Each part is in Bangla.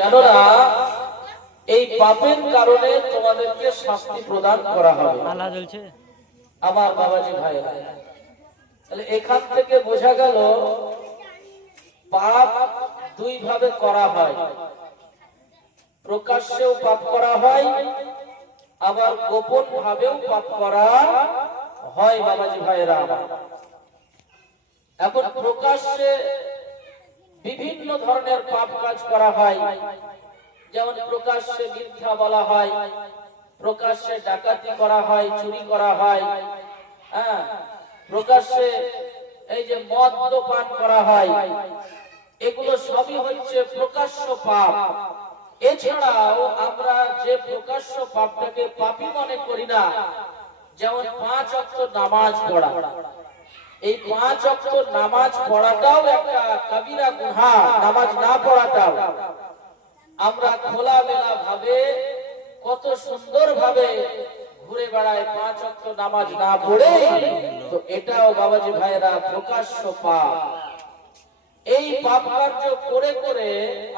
কেননা এই পাপের কারণে তোমাদেরকে শাস্তি প্রদান করা হবে। আমার বাবাজি ভাইরা, তাহলে এখান থেকে বোঝা গেল পাপ দুই ভাবে করা হয়, প্রকাশ্যেও পাপ করা হয়, আবার গোপন ভাবেও পাপ করা হয়। বাবাজি ভাইরা, এখন প্রকাশ্যে বিভিন্ন ধরনের পাপ কাজ করা হয়, যেমন প্রকাশ্যে মিথ্যা বলা হয়, প্রকাশ্যে ডাকাতি করা হয়, চুরি করা হয়, হ্যাঁ, প্রকাশ্যে এই যে মদ পান করা হয়, এগুলো সবই হচ্ছে প্রকাশ্য পাপ। এছাড়াও আমরা যে প্রকাশ্য পাপটাকে পাপী মনে করি না, যেমন 5 ওয়াক্ত নামাজ পড়া, এই 5 ওয়াক্ত নামাজ পড়াটাও একটা কবিরা গুনাহ। নামাজ না পড়াটাও আমরা খোলামেলা ভাবে কত সুন্দর ভাবে ঘুরে বেড়ায় 5 ওয়াক্ত নামাজ না পড়ে, তো এটাও বাবাজি ভাইরা প্রকাশ্য পাপ। এই পাপ কার্য করে করে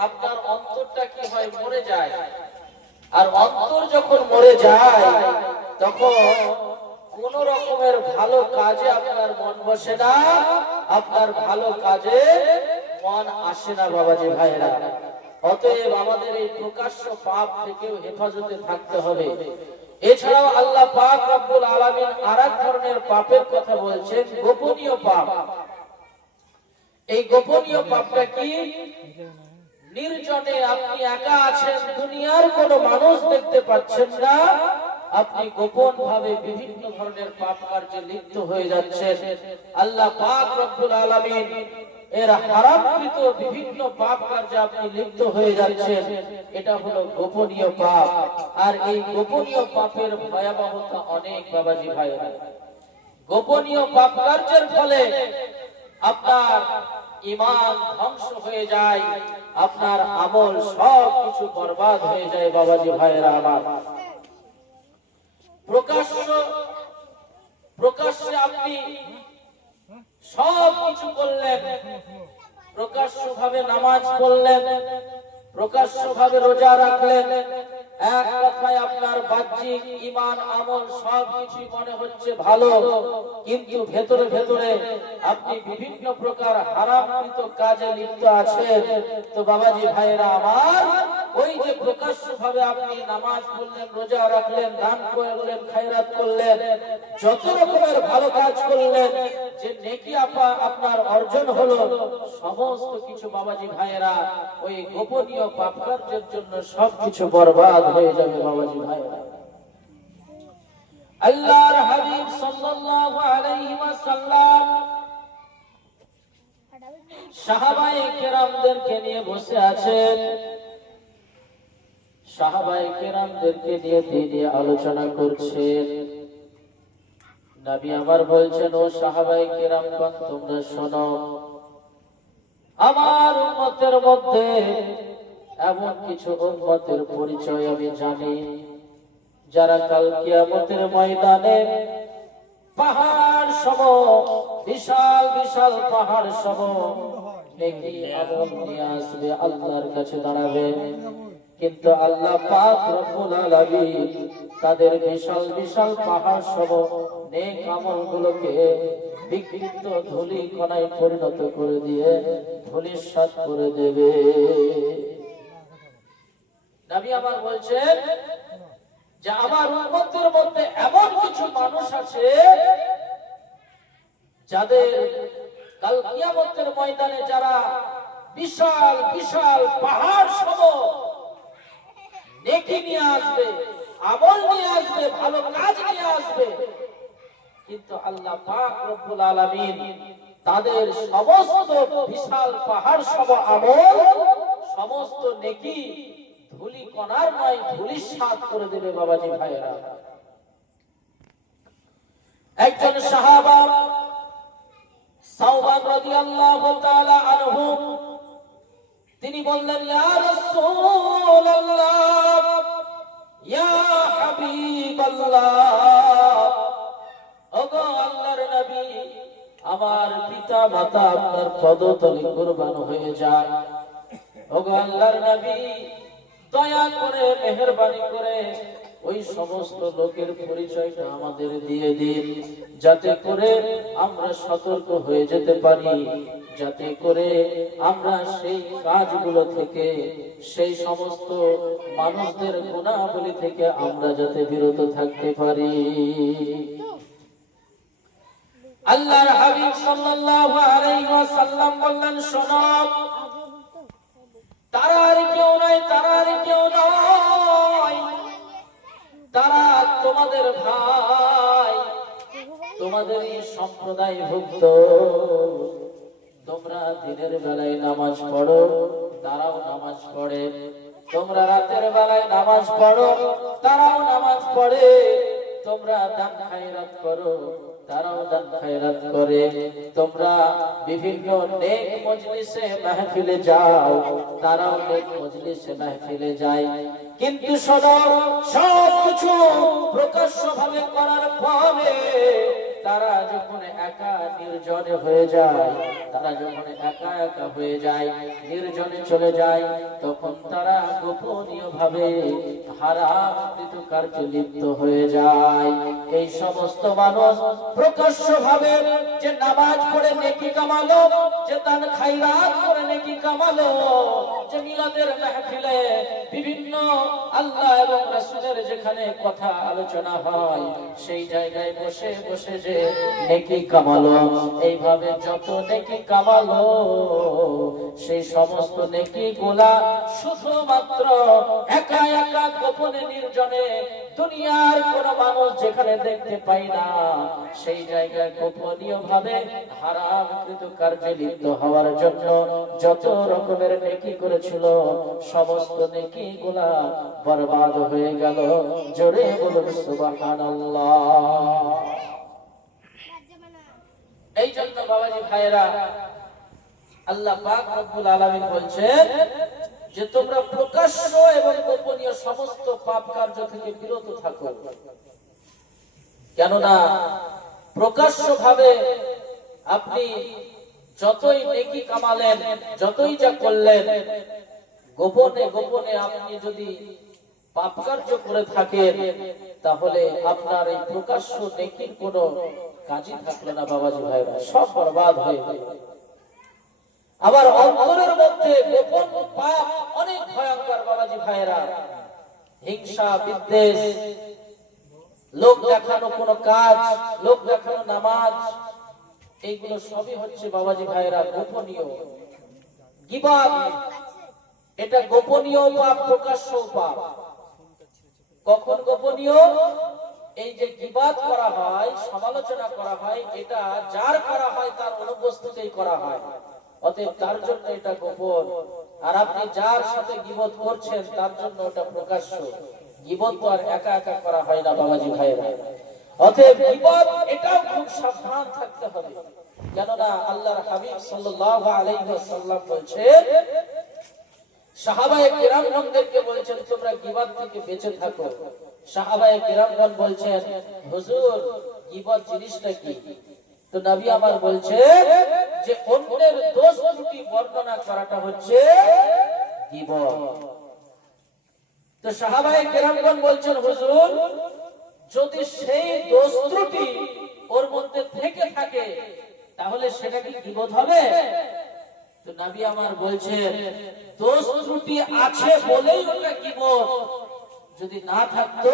আপনার অন্তরটা কি হয়, মরে যায়। আর অন্তর যখন মরে যায় তখন কোন রকমের ভালো কাজে আপনার মন বসে না, আপনার ভালো কাজে মন আসে না বাবাজি ভাইরা। অতএব আমাদের এই প্রকাশ্য পাপ থেকেও হেফাজতে থাকতে হবে। এছাড়াও আল্লাহ পাক রব্বুল আলামিন আরেক ধরনের পাপের কথা বলছেন, গোপনীয় পাপ। এই গোপনীয় পাপটা কি? নির্জনে আপনি একা আছেন, দুনিয়ার কোনো মানুষ দেখতে পাচ্ছেন না, আপনি গোপন ভাবে বিভিন্ন ধরনের পাপ কার্যে লিপ্ত হয়ে যাচ্ছেন। আল্লাহ পাক রব্বুল আলামিন এর হারামকৃত বিভিন্ন পাপ কার্যে আপনি লিপ্ত হয়ে যাচ্ছেন, এটা হলো গোপনীয় পাপ। আর এই গোপনীয় পাপের ভয়াবহতা অনেক বাবাজি ভাইরা। গোপনীয় পাপ কার্যের ফলে আপনার ঈমান ধ্বংস হয়ে যায়, আপনার আমল সব কিছু বরবাদ হয়ে যায় বাবাজি ভাইরা আমার। প্রকাশ্যে আপনি সব কিছু করলেন, প্রকাশ্য ভাবে নামাজ পড়লেন, প্রকাশ্য ভাবে রোজা রাখলেন, এক কথায় আপনার বাহ্যিক ঈমান আমল সব কিছু মনে হচ্ছে ভালো, কিন্তু ভেতরে ভেতরে আপনি বিভিন্ন প্রকার হারামকৃত কাজে লিপ্ত আছেন। তো বাবাজি ভাইরা আমার, ওই যে প্রকাশ্য ভাবে আপনি নামাজ পড়লেন, রোজা রাখলেন, দান করলেন, খায়রাত করলেন, যত রকমের ভালো কাজ করলেন, যে নেকি আপনার অর্জন হলো, সমস্ত কিছু বাবাজি ভাইরা ওই গোপনীয় পাপ কার্যের জন্য সবকিছু বরবাদ হয়ে যাবে বাবাজি ভাইরা। আল্লাহর হাবিব সাল্লাল্লাহু আলাইহি ওয়াসাল্লাম সাহাবায়ে কেরামদেরকে নিয়ে বসে আছেন, সাহাবায়ে কেরামদেরকে নিয়ে তিনি আলোচনা করছেন। নবী আমার বলছেন, ও সাহাবায়ে কেরামগণ, তোমরা শোনো, আমার উম্মতের মধ্যে এমন কিছু উম্মতের পরিচয় আমি জানি, যারা কাল কিয়ামতের ময়দানে পাহাড় সম, বিশাল বিশাল পাহাড় সম নেকি আমল নিয়ে আসবে, আল্লাহর কাছে দাঁড়াবে। কিন্তু আল্লাহ পাক রব্বুল আলামিন তাদের বিশাল বিশাল পাহাড় সম নেক আমলগুলোকে বিকৃত ধুলি কণায় পরিণত করে দিয়ে ধূলিসাৎ করে দেবে। নবী আমার বলছেন যে আমার উম্মতের মধ্যে এমন কিছু মানুষ আছে যাদের কাল কিয়ামতের ময়দানে যারা বিশাল বিশাল পাহাড় সম নেকি নিয়ে আসবে, আমল নিয়ে আসবে, ভালো কাজ নিয়ে আসবে, কিন্তু আল্লাহ পাক রব্বুল আলামিন তাদের সমস্ত বিশাল পাহাড় সম আমল, সমস্ত নেকি ধুলি কণার নয় ধূলিসাৎ করে দেবে বাবাজি ভাইরা। একজন সাহাবা সাওবান রাদিয়াল্লাহু তাআলা আনহু তিনি বললেন, ইয়া রাসূলুল্লাহ, ইয়া হাবিবাল্লাহ, ওগো আল্লাহর নবী, আমার পিতা মাতা আপনার পদতলে কুরবান হয়ে যায়, ওগো আল্লাহর নবী, দয়া করে মেহেরবানি করে ওই সমস্ত লোকের পরিচয়টা আমাদের দিয়ে দিন, যাতে করে আমরা সতর্ক হয়ে যেতে পারি, যাতে করে আমরা সেই কাজগুলো থেকে, সেই সমস্ত মানুষদের গুনাহগুলি থেকে আমরা যাতে বিরত থাকতে পারি। আল্লাহর হাবিব সাল্লাল্লাহু আলাইহি ওয়াসাল্লাম বললেন, শোনো, তারা আর কেউ নয়, তারা আর কেউ নয়, তারা তোমাদের ভাই, তোমাদের সম্প্রদায়ভুক্ত। তোমরা দিনের বেলায় নামাজ পড়ো, তারাও নামাজ পড়ে। তোমরা রাতের বেলায় নামাজ পড়ো, তারাও নামাজ পড়ে। তোমরা দান খায়রাত করো, তারাও দান খায়রাত করে। তোমরা বিভিন্ন নেক মজলিসে মাহফিলে যাও, তারাও নেক মজলিসে মাহফিলে যায়। কিন্তু শোনো, সবকিছু প্রকাশ্যভাবে করার পরে তারা যখন একা নির্জনে হয়ে যায়, তারা যখন একা একা হয়ে যায়, নির্জনে চলে যায়, তখন তারা গোপনীয় ভাবে হারামকৃত কার্যে লিপ্ত হয়ে যায়। এই সমস্ত মানুষ প্রকাশ্য ভাবে যে নামাজ পড়ে নেকি কামালো, যে দান খায়রাত করে নেকি কামালো, যে মিলাদের মাহফিলে বিভিন্ন আল্লাহ এবং রাসূলের যেখানে কথা আলোচনা হয়, সেই জায়গায় বসে বসে যে নেকি কামালো, এইভাবে যত নেকি কামালো, সেই সমস্ত নেকি গুলা শুধুমাত্র একা একা গোপনে নির্জনে, দুনিয়ার কোন মানুষ যেখানে দেখতে পাই না, সেই জায়গায় গোপনীয় ভাবে হারামকৃত কার্যে লিপ্ত হওয়ার জন্য যত রকমের নেকি করেছিল, সমস্ত নেকি গুলা বরবাদ হয়ে গেল। জোরে বলুন সুবহানাল্লাহ। এই জন্য বাবাজি ভাইরা, আল্লাহ পাক রব্বুল আলামিন বলছেন যে তোমরা প্রকাশ্য এবং গোপনীয় সমস্ত পাপ কার্য থেকে বিরত থাকো। কেননা প্রকাশ্য ভাবে আপনি যতই নেকি কামালেন, যতই যা করলেন, গোপনে গোপনে আপনি যদি পাপ কার্য করে থাকেন, তাহলে আপনার এই প্রকাশ্য নেকির কোনো কাজই থাকলো না বাবাজি ভাইরা, সব বরবাদ হয়ে গেল। আবার অন্তরের মধ্যে গোপন পাপ অনেক ভয়ঙ্কর বাবাজি ভাইরা, হিংসা, বিদ্বেষ, লোক দেখানো কোনো কাজ, লোক দেখানো নামাজ, এইগুলো সবই হচ্ছে বাবাজি ভাইরা গোপনীয়। গীবত, এটা গোপনীয় পাপ, প্রকাশ্য পাপ। কখন গোপনীয়? এই যে গীবত করা হয়, সমালোচনা করা হয়, এটা যার করা হয় তার অনুপস্থিতিতেই করা হয়, অতএব তার জন্য এটা গোপন। আর আপনি যার সাথে গীবত করছেন তার জন্য এটা প্রকাশ্য। গীবত তো আর একা একা করা হয় না বাবাজি ভাইরা। অতএব গীবত এটাও খুব সাবধান থাকতে হবে। কেননা আল্লাহর হাবিব সাল্লাল্লাহু আলাইহি ওয়াসাল্লাম বলছেন, সাহাবায়ে কিরামগণকে বলছেন তোমরা গীবত থেকে বেঁচে থাকো। সাহাবায়ে কিরামগণ বলছেন, হুজুর গীবত জিনিসটা কি? তো নবী আমার বলছেন যে অন্যের দোষ ত্রুটি বর্ণনা করাটা হচ্ছে গীবত। তো সাহাবায়ে কেরামগণ বলছেন, হুজুর যদি সেই দোষ ত্রুটি ওর মধ্যে থেকে থাকে তাহলে সেটা কি গীবত হবে? তো নবী আমার বলছেন, দোষ ত্রুটি আছে বলেই ওটা গীবত, যদি না থাকতো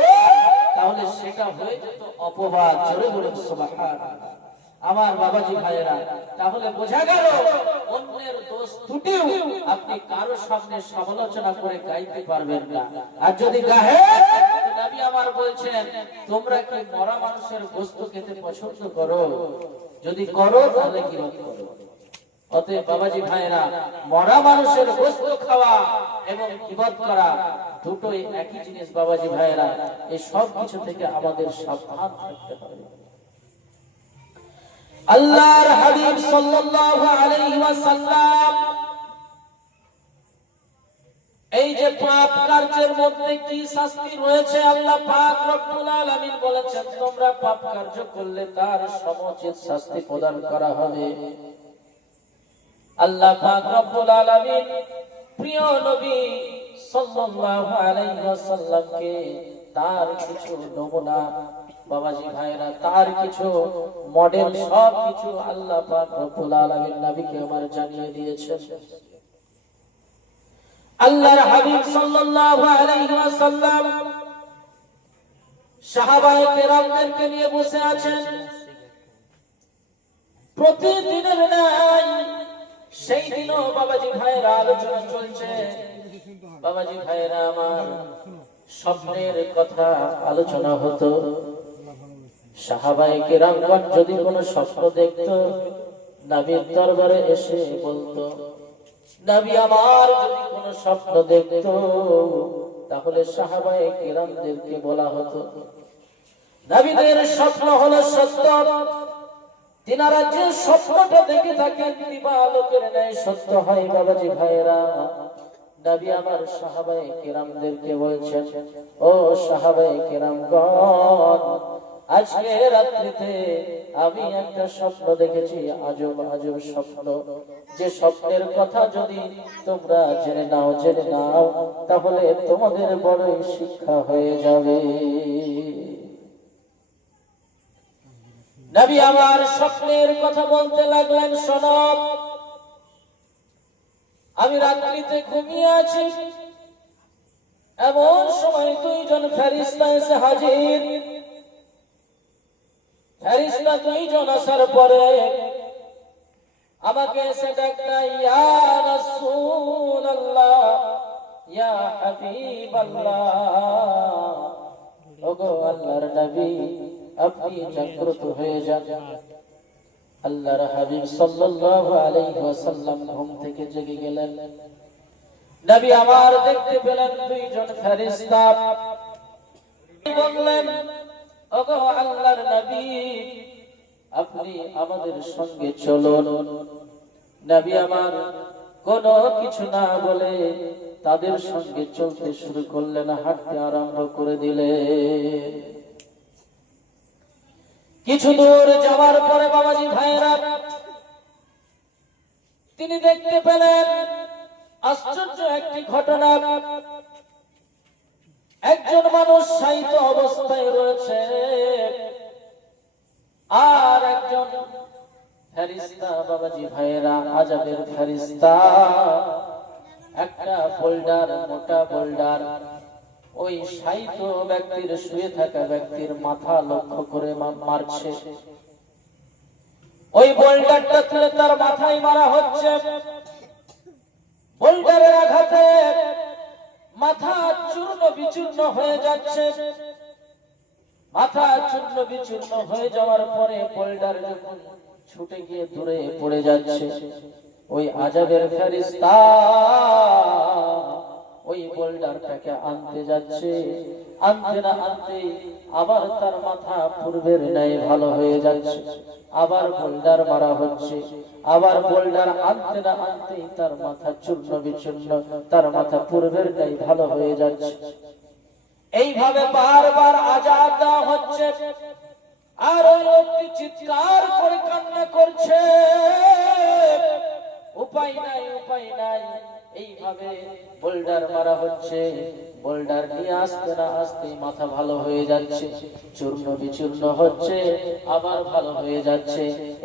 তাহলে সেটা হয়ে যেত অপবাদ। জোরে বলুন সুবহানাল্লাহ। আমার বাবাজি ভাইয়েরা, তাহলে বোঝা গেল অন্যের দোষ ত্রুটিও আপনি কারো সামনে সমালোচনা করে গাইতে পারবেন না। আর যদি গায়েন, নবী আমার বলছেন, তোমরা কি মরা মানুষের গোশত খেতে পছন্দ করো? যদি করো তাহলে গীবত করো। অতএব বাবাজি ভাইয়েরা, মরা মানুষের গোশত খাওয়া এবং গীবত করা দুটোই একই জিনিস বাবাজি ভাইয়েরা। এই সব কিছু থেকে আমাদের সাবধান থাকতে হবে। আল্লাহর হাবিব সাল্লাল্লাহু আলাইহি ওয়াসাল্লাম এই যে পাপ কার্যের মধ্যে কি শাস্তি রয়েছে, আল্লাহ পাক রব্বুল আলামিন বলেছেন, তোমরা পাপ কার্য করলে তার সমুচিত শাস্তি প্রদান করা হবে। আল্লাহ পাক রব্বুল আলামিন প্রিয় নবী সাল্লাল্লাহু আলাইহি ওয়াসাল্লামকে তার কিছু নমুনা বাবাজি ভাইরা, তার কিছু মডেল সব কিছু আল্লাহ পাক রব্বুল আলামিন নবীকে আমার জানিয়ে দিয়েছেন। আল্লাহর হাবিব সাল্লাল্লাহু আলাইহি ওয়াসাল্লাম সাহাবায়ে কেরামদেরকে নিয়ে বসে আছেন। প্রতিদিনের ন্যায় সেই দিনও বাবাজি ভাইরা আলোচনা চলছে। বাবাজি ভাইরা আমার, স্বপ্নের কথা আলোচনা হতো। সাহাবায়ে কেরামগণ যদি কোনো স্বপ্ন দেখতো, নবীর দরবারে এসে বলতো। নবী আমার যদি কোনো স্বপ্ন দেখতো, তাহলে সাহাবায়ে কেরামদেরকে বলা হতো। নবীদের স্বপ্ন হলো সত্য। তিনারা যে স্বপ্নটা দেখে থাকেন দিবালোকের ন্যায় সত্য হয়। বাবাজি ভাইরা, নবী আমার সাহাবায়ে কেরামদেরকে বলছেন, ও সাহাবায়ে কেরামগণ, আজকে রাত্রিতে আমি একটা স্বপ্ন দেখেছি, আজব আজব স্বপ্ন। যে স্বপ্নের কথা যদি তোমরা জেনে নাও তাহলে তোমাদের বড়ই শিক্ষা হয়ে যাবে। নবী আমার স্বপ্নের কথা বলতে লাগলেন, শোনো, আমি রাত্রিতে ঘুমিয়ে আছি, এমন সময় দুইজন ফেরেশতা এসে হাজির। ফেরেশতা দুইজন আসার পরে আমাকে এসে ডাকলেন, ইয়া রাসূলুল্লাহ, ইয়া হাবিবাল্লাহ, ওগো আল্লাহর নবী, আপনি জাগ্রত হয়ে যান। আল্লাহর হাবিব সাল্লাল্লাহু আলাইহি ওয়াসাল্লাম ঘুম থেকে জেগে গেলেন। নবী আমার দেখতে পেলেন দুইজন ফেরেশতা। বললেন, ওগো আল্লাহর নবী, আপনি আমাদের সঙ্গে চলুন। নবী আমার কোনো কিছু না বলে তাদের সঙ্গে চলতে শুরু করলেন, হাঁটতে আরম্ভ করে দিলেন। কিছু দূর যাওয়ার পরে বাবাজি ভাইরা, তিনি দেখতে পেলেন আশ্চর্য একটি ঘটনা। একজন মানুষ শায়িত অবস্থায় রয়েছে, আর একজন ফেরেশতা বাবাজি ভাইরা, আযাবের ফেরেশতা, একটা বোল্ডার, মোটা বোল্ডার ওই শায়িত ব্যক্তির, শুয়ে থাকা ব্যক্তির মাথা লক্ষ্য করে মারছে। ওই বোল্ডারটা তুলে তার মাথায় মারা হচ্ছে। বোল্ডারের আঘাতে মাথা চূর্ণ বিচূর্ণ হয়ে যাচ্ছে। মাথা চূর্ণ বিচূর্ণ হয়ে যাওয়ার পরে বোল্ডার যখন ছুটে গিয়ে দূরে পড়ে যাচ্ছে, ওই আযাবের ফেরেশতা ওই বোল্ডারটাকে আনতে যাচ্ছে। আনতে না আনতে আবার তার মাথা পূর্বের ন্যায় ভালো হয়ে যাচ্ছে। আবার বোল্ডার মারা হচ্ছে। আবার বোল্ডার আনতে না আনতে তার মাথা চূর্ণ বিচূর্ণ, তার মাথা পূর্বের ন্যায় ভালো হয়ে যাচ্ছে। এইভাবে বারবার আযাব দেওয়া হচ্ছে। আর ওই লোকটি চিৎকার করে কান্না করছে, উপায় নাই, উপায় নাই। এইভাবে বোল্ডার মারা হচ্ছে। বোল্ডার নিয়ে আসতে না আসতে মাথা ভালো হয়ে যাচ্ছে, চূর্ণ বিচূর্ণ হচ্ছে, আবার ভালো হয়ে যাচ্ছে।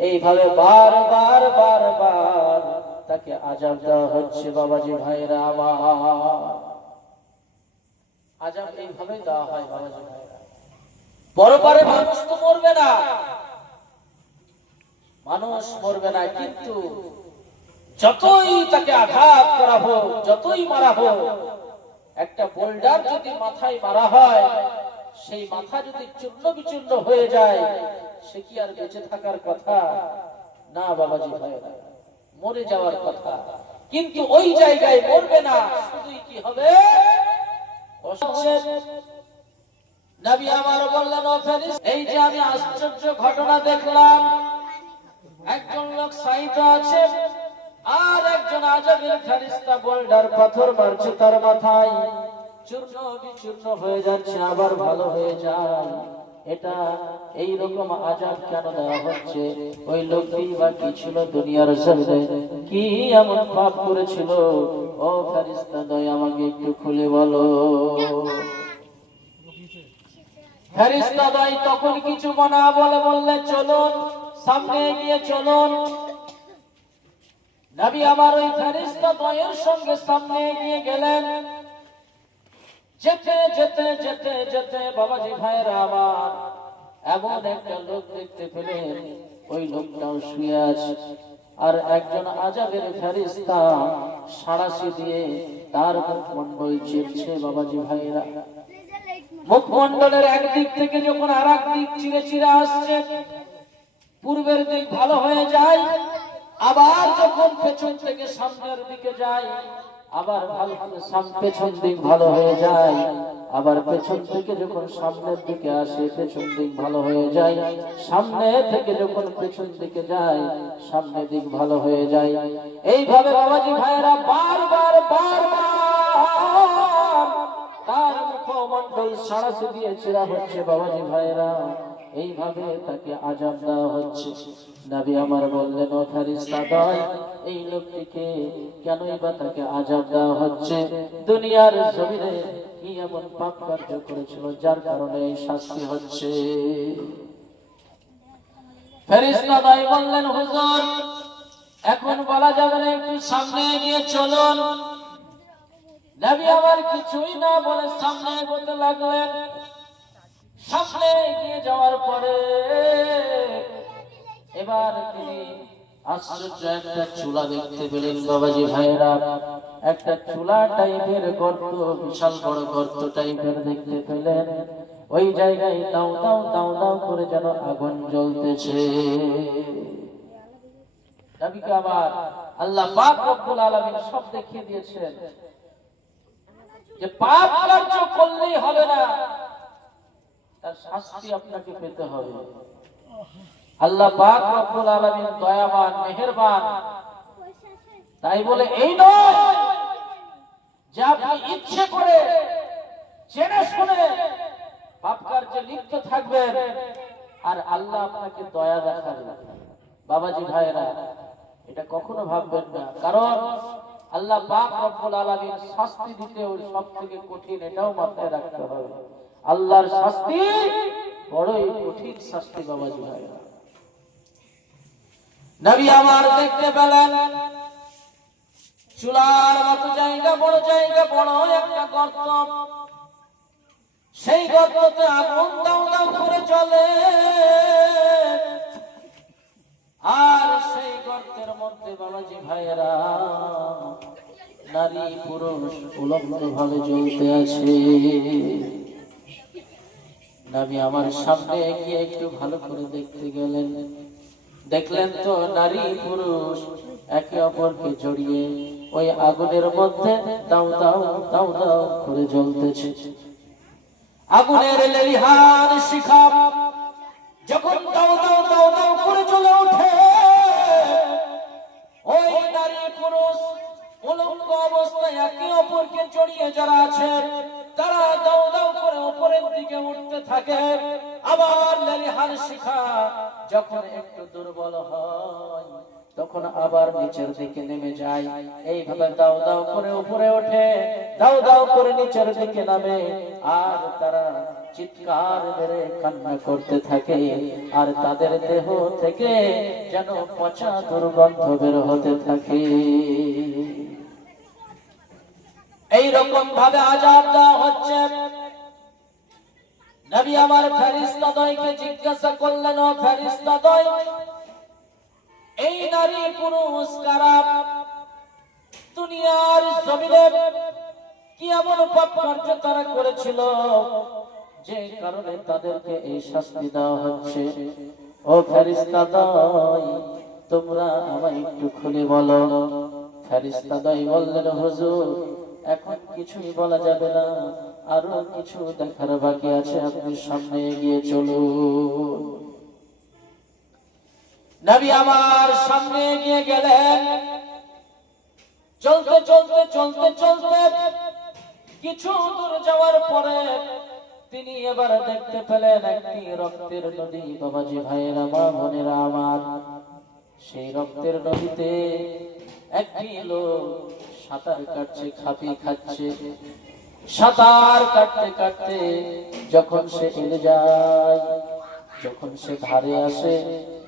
এইভাবে বারবার বারবার তাকে আযাব দেওয়া হচ্ছে। বাবাজি ভাইরা আমার, আযাব এইভাবে দেওয়া হয়। বাবাজি ভাইরা, পরপারে মানুষ তো মরবে না, মানুষ মরবে না, কিন্তু যতই তাকে আঘাত করা হোক, যতই মারা হোক, একটা বোল্ডার যদি মাথায় মারা হয়, সেই মাথা যদি চূর্ণ বিচূর্ণ হয়ে যায়, সে কি আর বেঁচে থাকার কথা? না বাবাজি ভাইরা, মরে যাওয়ার কথা। কিন্তু ওই জায়গায় মরবে না, শুধুই কি হবে? নবী আমার বললেন, ও ফেরেশতা, এই যে আমি আশ্চর্য ঘটনা দেখলাম, একজন লোক শায়িত আছে, আর একজন আযাবের ফেরেশতা বোল্ডার পাথর মারছে তার মাথায়, চূর্ণ বিচূর্ণ হয়ে যাচ্ছে, আবার ভালো হয়ে যায়। এটা এই রকম আযাব কেন দেওয়া হচ্ছে? ওই লোকটি বা কি ছিল দুনিয়ার জমিনে, কি এমন পাপ করেছিল? ও ফেরেশতা দয় আমাকে একটু খুলে বলো। ফেরেশতা দয় তখন কিছু না বলে বললেন, চলুন সামনে এগিয়ে চলুন। নবী আমার ওই ফেরেশতা দ্বয়ের সঙ্গে সামনে এগিয়ে গেলেন। যেতে যেতে যেতে যেতে বাবাজি ভাইরা আমার এমন একটা লোক দেখতে পেলেন, ওই লোকটাও শুয়ে আছে, আর একজন আযাবের ফেরেশতা সাঁড়াশি দিয়ে তার মুখমণ্ডল চিরছে। বাবাজি ভাইরা, মুখমণ্ডলের একদিক থেকে যখন আর এক দিক চিরে চিরে আসছে, পূর্বের দিক ভালো হয়ে যায়, আবার যখন পেছন থেকে সামনের দিকে যায়, আবার ভালো পেছন দিক ভালো হয়ে যায়, আবার পেছন থেকে যখন সামনের দিকে আসে পেছন দিক ভালো হয়ে যায়, সামনে থেকে যখন পেছন দিকে যায় সামনের দিক ভালো হয়ে যায়। এইভাবে বাবাজি ভাইরা বারবার তার মুখমণ্ডল সাঁড়াশি দিয়ে চিরা হচ্ছে। বাবাজি ভাইরা, এইভাবে তাকে আযাব দেওয়া হচ্ছে। নবী আমার বললেন, ও ফেরেশতা দয়, এই লোকটিকে কেনই বা তাকে আযাব দেওয়া হচ্ছে? দুনিয়ার জমিনে কি এমন পাপ কার্য করেছিল যার কারণে এই শাস্তি হচ্ছে? ফেরেশতা দয় বললেন, হুজুর এখন বলা যাবে না, একটু সামনে এগিয়ে চলুন। নবী আমার কিছুই না বলে সামনে এগোতে লাগলেন। সামনে এগিয়ে যাওয়ার পরে এবার তিনি আশ্চর্য একটা চুলা দেখতে পেলেন। বাবাজি ভাইরা, একটা চুলা টাইপের গর্ত, বিশাল বড় গর্ত টাইপের দেখতে পেলেন। ওই জায়গায় দাও দাও দাও দাও করে যেন আগুন জ্বলতেছে। নবীকে আবার আল্লাহ পাক রব্বুল আলামিন সব দেখিয়ে দিয়েছেন যে পাপ কার্য করলেই হবে না, তার শাস্তি আপনাকে পেতে হবে। আল্লাহ পাক রব্বুল আলামিন দয়াবান, মেহেরবান। তাই বলে এই নয় যে আপনি ইচ্ছে করে জেনে শুনে পাপ কার্যে লিপ্ত থাকবেন আর আল্লাহ আপনাকে দয়া দেখাবেন। বাবাজি ভাইরা, এটা কখনো ভাববেন না, কারণ আল্লাহ পাক রব্বুল আলামিন শাস্তি দিতেও সবথেকে কঠিন, এটাও মাথায় রাখতে হবে। আল্লাহর শাস্তি বড়ই কঠিন শাস্তি। বাবাজি ভাইরা, নবী আমার দেখতে পেলেন চুলার মতো জায়গা, বড় জায়গা, বড় একটা গর্ত। সেই গর্ততে আগুন দাও দাও করে জ্বলে, আর সেই গর্তের মধ্যে বাবাজি ভাইয়েরা নারী পুরুষ উলঙ্গ ভাবে জ্বলতে আছে। নবী আমার সামনে গিয়ে একটু ভালো করে দেখতে গেলেন। দেখলেন তো নারী পুরুষ একে অপরকে জড়িয়ে ওই আগুনের মধ্যে দাও দাও দাও দাও করে জ্বলতেছে। আগুনের লেলিহান শিখা যখন দাও দাও দাও দাও করে জ্বলে ওঠে, ওই নারী পুরুষ উলঙ্গ অবস্থায় একে অপরকে জড়িয়ে যারা আছে তারা দাও দাও করে উপরের দিকে উঠতে থাকে। আবার লেলিহান শিখা যখন একটু দুর্বল হয় তখন আবার নিচের দিকে নেমে যায়। এইভাবে দাও দাও করে উপরে ওঠে, দাও দাও করে নিচের দিকে নামে, আর তারা চিৎকার মেরে কান্না করতে থাকে, আর তাদের দেহ থেকে যেন পচা দুর্গন্ধ বের হতে থাকে। এই রকম ভাবে আযাব দেওয়া হচ্ছে। নবী আমার ফেরেশতা দ্বয়কে জিজ্ঞাসা করলেন, ও ফেরেশতা দ্বয়, এই নারী পুরুষ কারা? দুনিয়ার জমিনে কি এমন পাপ কার্য তারা করেছিল যে কারণে তাদেরকে এই শাস্তি দেওয়া হচ্ছে? ও ফেরেশতা দ্বয়, তোমরা আমায় একটু খুলে বলো। ফেরেশতা দ্বয় বললেন, হুজুর এখন কিছুই বলা যাবে না, আরো কিছু দেখার বাকি আছে, আপনি সামনে এগিয়ে চলুন। নবী আমার সামনে এগিয়ে গেলেন। চলতে চলতে চলতে চলতে কিছু দূর যাওয়ার পরে তিনি এবার দেখতে পেলেন একটি রক্তের নদী। বাবাজি ভাইয়েরা, মা বোনেরা আমার, সেই রক্তের নদীতে একটি লোক সাঁতার কাটছে, খাপি খাচ্ছে। সাঁতার কাটতে কাটতে যখন সে এলে যায়, যখন সে ধারে আসে,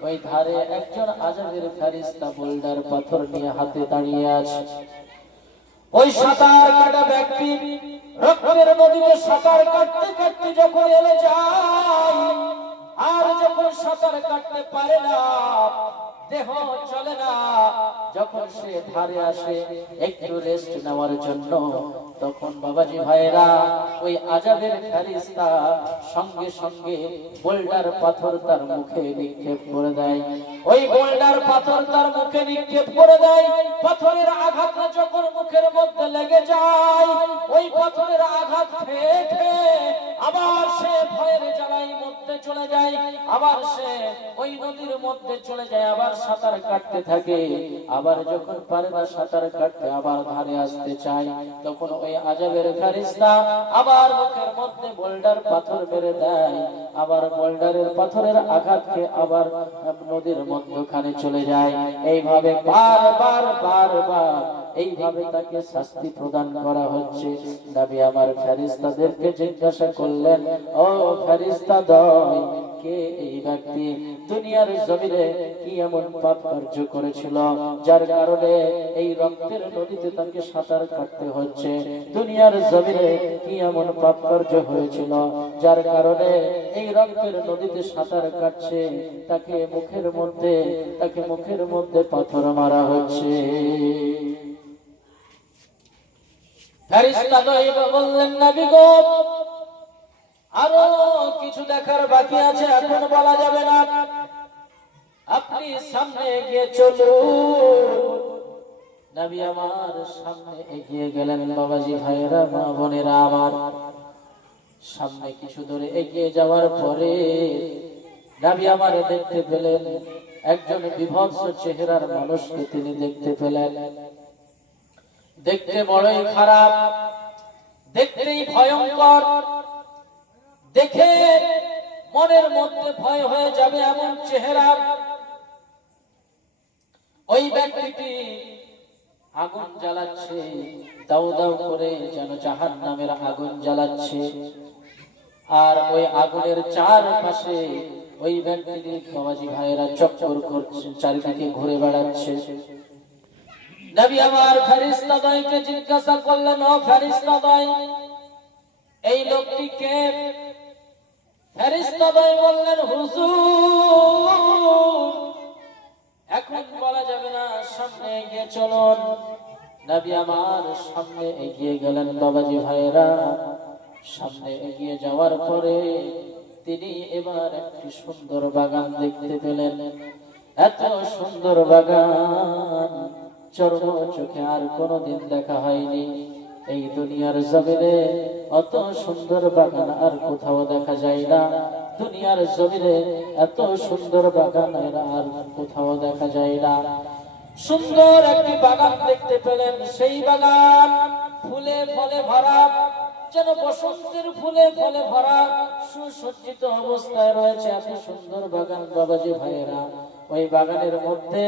ওই ধারে একজন আযাবের ফেরেশতা বোল্ডার পাথর নিয়ে হাতে দাঁড়িয়ে আছে। ওই সাঁতার কাটা ব্যক্তি রক্তের নদীতে সাঁতার কাটতে কাটতে যখন এলে যায়, আর যখন সাঁতার কাটতে পারে না, দেহ চলে না, যখন সে ধারে আসে একটু রেস্ট নেওয়ার জন্য, তখন বাবাজি ভাইরা ওই আযাবের ফেরেশতা সঙ্গে সঙ্গে বোল্ডার পাথর তার মুখে নিক্ষেপ করে দেয়। ওই বোল্ডার পাথর তার মুখে নিক্ষেপ করে দেয়। পাথরের আঘাত যখন মুখের মধ্যে লেগে যায়, ওই পাথরের আঘাত খেয়ে খেয়ে আবার সে ভয়ের জ্বালাই মধ্যে চলে যায়, আবার সে ওই নদীর মধ্যে চলে যায়, আবার সাঁতার কাটতে থাকে। আবার যখন পারে না সাঁতার কাটতে, আবার ধারে আসতে চায়, তখন ওই আযাবের ফেরেশতা আবার মুখের মধ্যে বোল্ডার পাথর মেরে দেয়। আবার বোল্ডারের পাথরের আঘাত খেয়ে আবার নদীর মধ্যখানে চলে যায়। এইভাবে বারবার বারবার এইভাবে তাকে শাস্তি প্রদান করা হচ্ছে। নবী আমার ফেরেশতাদেরকে জিজ্ঞাসা করলেন, ও ফেরেশতাদ্বয়, কে এই ব্যক্তি দুনিয়ার জমিনে কি এমন পাপ কার্য করেছিল যার কারণে এই রক্তের নদীতে তাকে সাঁতার কাটতে হচ্ছে? দুনিয়ার জমিনে কি এমন পাপ কার্য হয়েছিল যার কারণে এই রক্তের নদীতে সাঁতার কাটছে, তাকে মুখের মধ্যে পাথর মারা হচ্ছে? ফেরেশতাদ্বয় বললেন, নবী গো, আরো কিছু দেখার বাকি আছে, এখন বলা যাবে না, আপনি সামনে এগিয়ে চলুন। নবী আমার সামনে এগিয়ে গেলেন। বাবাজি ভাইয়েরা, মা বোনেরা আমার, সামনে কিছু দূরে এগিয়ে যাওয়ার পরে নবী আমার দেখতে পেলেন একজন বিভৎস চেহারার মানুষকে তিনি দেখতে পেলেন। দেখতে বড়ই খারাপ, দেখতেই ভয়ঙ্কর, দেখে মনের মধ্যে ভয় হয়ে যাবে এমন চেহারা। ওই ব্যক্তিটি আগুন জ্বালাচ্ছে, দাউ দাউ করে যেন জাহান্নামের আগুন জ্বালাচ্ছে। আর ওই আগুনের চারপাশে ওই ব্যক্তিটি, বাবাজি ভাইয়েরা, চক্কর করছে, চারিদিকে ঘুরে বেড়াচ্ছে। নবী আমার ফেরেশতাদ্বয়কে জিজ্ঞাসা করলেন, ও ফেরেশতাদ্বয়, এই লোকটি কে? ফেরেশতাদ্বয় বললেন, হুজুর, এখন বলা যাবে না, সামনে এগিয়ে চলুন। নবী আমার সামনে এগিয়ে গেলেন। বাবাজি ভাইয়েরা, সামনে এগিয়ে যাওয়ার পরে তিনি এবার একটি সুন্দর বাগান দেখতে পেলেন। এত সুন্দর বাগান চর্ম চোখে আর কোনোদিন দেখা হয়নি। এই দুনিয়ার জমিনে অত সুন্দর বাগান আর কোথাও দেখা যায় না। দুনিয়ার জমিনে এত সুন্দর বাগান আর কোথাও দেখা যায় না। সুন্দর একটি বাগান দেখতে পেলেন। সেই বাগান ফুলে ফলে ভরা, যেন বসন্তের ফুলে ফলে ভরা, সুসজ্জিত অবস্থায় রয়েছে। এত সুন্দর বাগান বাবাজি ভাইয়েরা। ওই বাগানের মধ্যে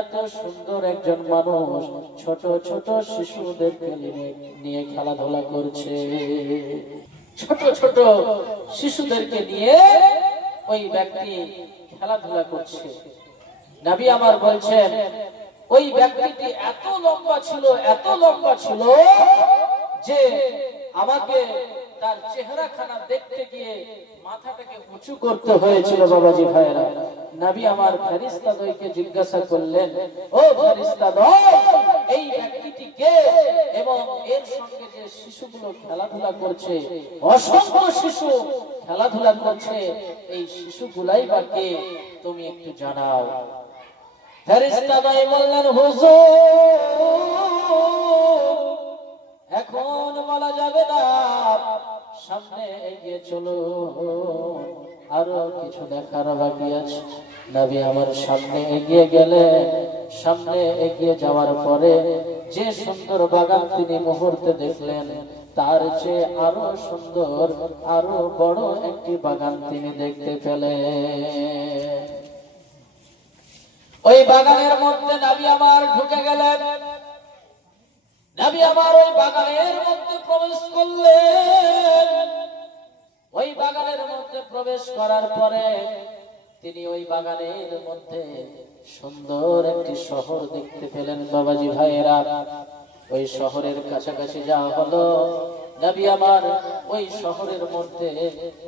এত সুন্দর একজন মানুষ ছোট ছোট শিশুদেরকে নিয়ে খেলাধুলা করছে। ছোট ছোট শিশুদেরকে নিয়ে ওই ব্যক্তি খেলাধুলা করছে। নবী আমার বলছেন, ওই ব্যক্তিটি এত লম্বা ছিল, এত লম্বা ছিল যে আমাকে তার চেহারাখানা দেখতে গিয়ে মাথাটাকে উঁচু করতে হয়েছিল। বাবাজি ভাইরা, নবী আমার ফেরেশতাদ্বয়কে জিজ্ঞাসা করলেন, ও ফেরেশতাদ্বয়, এই ব্যক্তিটি কে এবং এর সঙ্গে যে শিশুগুলো খেলাধুলা করছে, অসংখ্য শিশু খেলাধুলা করছে, এই শিশুগুলাই বা কে? তুমি একটু জানাও। ফেরেশতাদ্বয় বললেন, হুজুর, এখন বলা যাবে না, সামনে এগিয়ে চলো, আরো কিছু দেখার বাকি আছে। নবী আমার সামনে এগিয়ে গেলেন। সামনে এগিয়ে যাওয়ার পরে যে সুন্দর বাগান তিনি মুহূর্তে দেখলেন, তার চেয়ে আরো সুন্দর আরো বড় একটি বাগান তিনি দেখতে পেলেন। ওই বাগানের মধ্যে নবী আমার ঢুকে গেলেন। নবী আমার ওই বাগানের মধ্যে প্রবেশ করলেন। ওই বাগানের মধ্যে প্রবেশ করার পরে তিনি ওই বাগানের মধ্যে সুন্দর একটি শহর দেখতে পেলেন। বাবাজি ভাইয়েরা, ওই শহরের কাছাকাছি যাওয়া হলো। নবী আমার ওই শহরের মধ্যে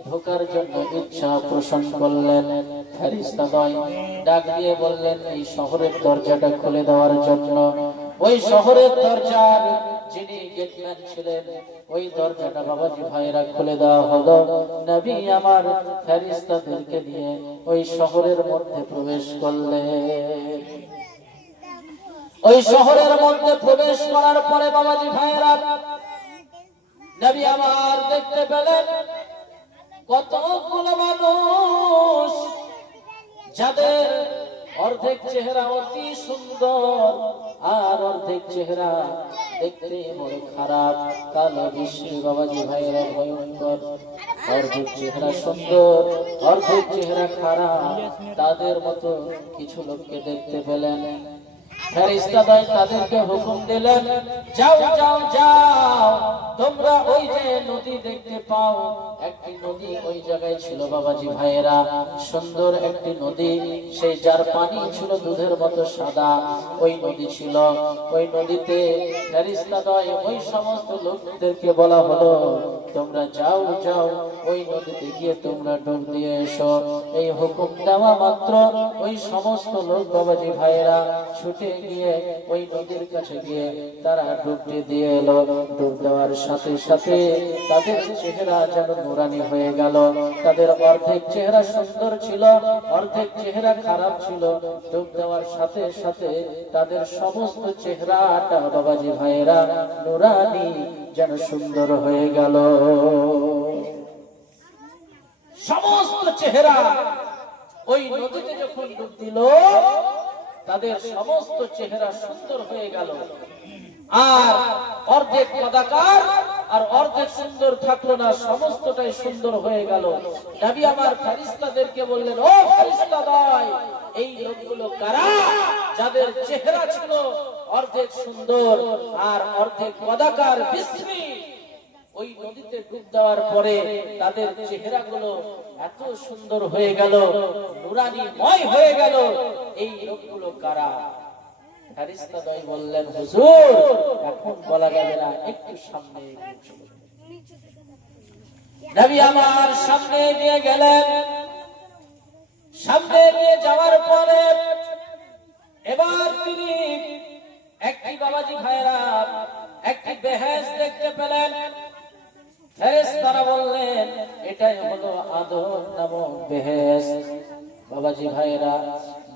ঢোকার জন্য ইচ্ছা পোষণ করলেন। ফেরেশতাদ্বয় ডাক দিয়ে বললেন এই শহরের দরজাটা খুলে দেওয়ার জন্য। ওই শহরের দরজার যিনি গেটম্যান ছিলেন, ওই দরজাটা বাবাজি ভাইয়েরা খুলে দেওয়া হলো। নবী আমার ফেরেশতাদেরকে নিয়ে ওই শহরের মধ্যে প্রবেশ করলেন। ওই শহরের মধ্যে প্রবেশ করার পরে বাবাজি ভাইয়েরা, নবী আমার দেখতে পেলেন কতগুলো মানুষ, যাদের অর্ধেক চেহারা অতি সুন্দর আর অর্ধেক চেহারা দেখতে বড় খারাপ, কালো বিশ্রী। বাবাজি ভাইয়েরা ভয়ঙ্কর। অর্ধেক চেহারা সুন্দর, অর্ধেক চেহারা খারাপ, তাদের মতো কিছু লোককে দেখতে পেলেন। ফেরেশতাদ্বয় তাদেরকে হুকুম দিলেন, যাও যাও যাও, তোমরা ওই যে নদী দেখতে পাও, একটি নদী ওই জায়গায় ছিল বাবাজি ভাইয়েরা, সুন্দর একটি নদী, সেই যার পানি ছিল দুধের মতো সাদা, ওই নদী ছিল। ওই নদীতে ফেরেশতাদ্বয় ওই সমস্ত লোকদেরকে বলা হলো, তোমরা যাও যাও, ওই নদীতে গিয়ে তোমরা ডুব দিয়ে এসো। এই হুকুম দেওয়া মাত্র ওই সমস্ত লোক বাবাজি ভাইয়েরা ছুটে গিয়ে ওই নদীর কাছে গিয়ে তারা ডুবতে দিয়ে এলো। ডুব দেওয়ার সাথে সাথে তাদের চেহারা যেন নুরানি হয়ে গেল। তাদের অর্ধেক চেহারা সুন্দর ছিল, অর্ধেক চেহারা খারাপ ছিল। ডুব দেওয়ার সাথে সাথে তাদের সমস্ত চেহারাটা বাবাজি ভাইয়েরা নুরানি যেন সুন্দর হয়ে গেল। সমস্ত চেহারা ওই নদীতে যখন ডুব দিল, তাদের সমস্ত চেহারা সুন্দর হয়ে গেল। আর অর্ধেক কদাকার আর অর্ধেক সুন্দর থাকলো না, সমস্তটাই সুন্দর হয়ে গেল। নবী আমার ফেরেশতাদেরকে বললেন, ও ফেরেশতাদ্বয়, এই লোকগুলো কারা যাদের চেহারা ছিল অর্ধেক সুন্দর আর অর্ধেক কদাকার বিশ্রী? ওই নদীতে ডুব দেওয়ার পরে তাদের চেহারাগুলো এত সুন্দর হয়ে গেল, নুরানিময় হয়ে গেল, এই লোকগুলো কারা? ফেরেশতাদ্বয় বললেন, হুজুর এখন বলা যাবে না, একটু সামনে এগিয়ে চলুন। নবী আমার সামনে এগিয়ে গেলেন। সামনে এগিয়ে যাওয়ার পরে এবার তিনি একটি বাবাজি ভাইরা একটি বেহেশত দেখতে পেলেন। ফেরেশতারা বললেন, এটাই হলো আদম নামক বেহেশত। বাবাজি ভাইরা,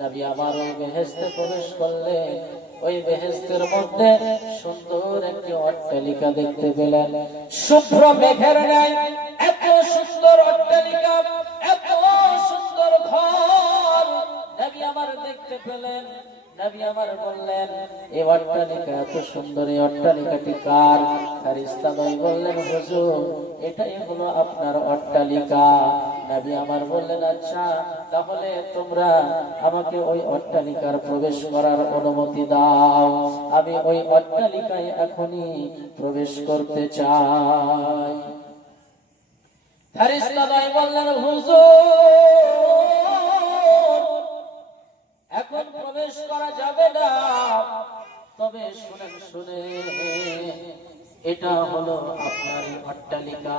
নবী আমার ওই বেহেশতে প্রবেশ করলেন। ওই বেহেশতের মধ্যে সুন্দর একটি অট্টালিকা দেখতে পেলেন, শুভ্র মেঘের ন্যায় এত সুন্দর অট্টালিকা, এত সুন্দর ঘর নবী আমার দেখতে পেলেন। নবী আমার বললেন, এই অট্টালিকা এত সুন্দর, এই অট্টালিকাটি কার? ফেরেশতাদ্বয় বললেন, হুজুর এটাই হলো আপনার অট্টালিকা। নবী আমার বললেন, আচ্ছা তাহলে তোমরা আমাকে ওই অট্টালিকার প্রবেশ করার অনুমতি দাও, আমি ওই অট্টালিকায় এখনই প্রবেশ করতে চাই। ফেরেশতাদ্বয় বললেন, হুজুর এখন প্রবেশ করা যাবে না, তবে শুনেন শুনেন, এটা হলো আপনার অট্টালিকা,